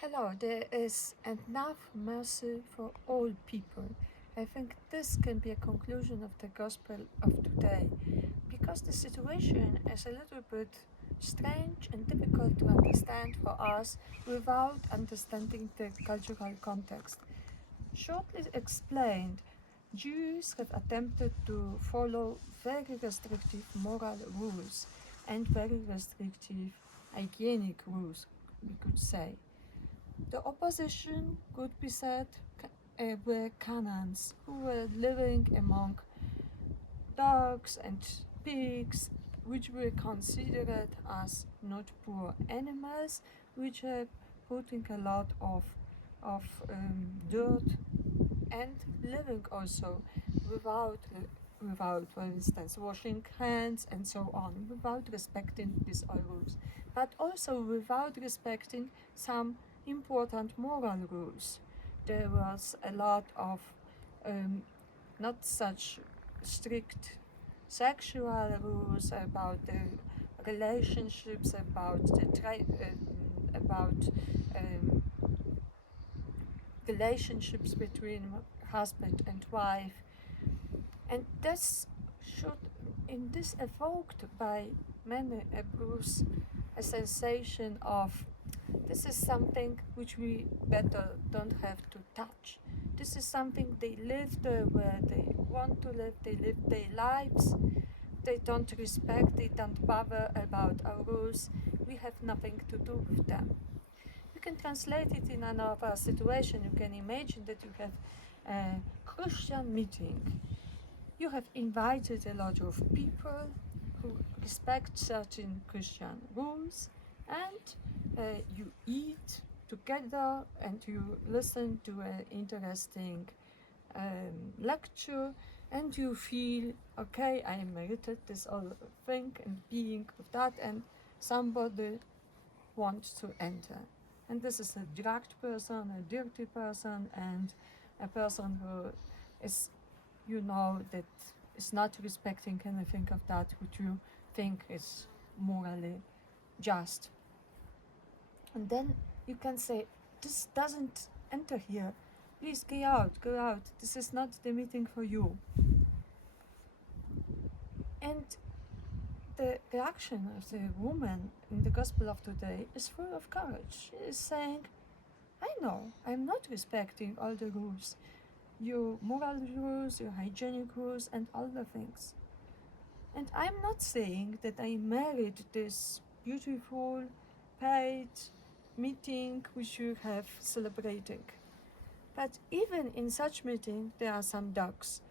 Hello, there is enough mercy for all people. I think this can be a conclusion of the gospel of today, because the situation is a little bit strange and difficult to understand for us without understanding the cultural context. Shortly explained, Jews have attempted to follow very restrictive moral rules and very restrictive hygienic rules, we could say. The opposition could be said were Canaanites, who were living among dogs and pigs, which were considered as not poor animals, which are putting a lot of dirt and living also without, for instance, washing hands and so on, without respecting these all rules, but also without respecting some important moral rules. There was a lot of not such strict sexual rules about the relationships, about relationships between husband and wife, and this evoked by many Hebrews a sensation of this is something which we better don't have to touch. This is something they live there where they want to live, they live their lives, they don't respect, they don't bother about our rules, we have nothing to do with them. You can translate it in another situation. You can imagine that you have a Christian meeting. You have invited a lot of people who respect certain Christian rules, and you eat together and you listen to an interesting lecture, and you feel, okay, I merited this whole thing and being with that, and somebody wants to enter. And this is a drugged person, a dirty person, and a person who is, that is not respecting anything of that which you think is morally just. And then you can say, this doesn't enter here. Please go out. This is not the meeting for you. And the reaction of the woman in the gospel of today is full of courage. She is saying, I know, I'm not respecting all the rules, your moral rules, your hygienic rules, and all the things. And I'm not saying that I married this beautiful, paid meeting which you have celebrating. But even in such meeting, there are some dogs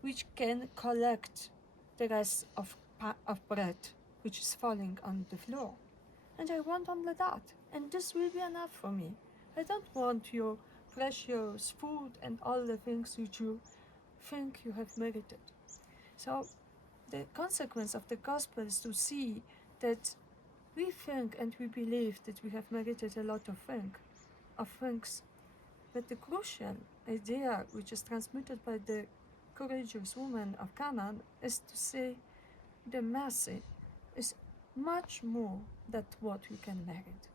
which can collect the rest of bread which is falling on the floor. And I want only that. And this will be enough for me. I don't want your precious food and all the things which you think you have merited. So the consequence of the gospel is to see that we think and we believe that we have merited a lot of things. But the crucial idea which is transmitted by the courageous woman of Canaan is to say the mercy is much more than what we can merit.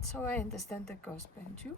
So I understand the gospel, and you?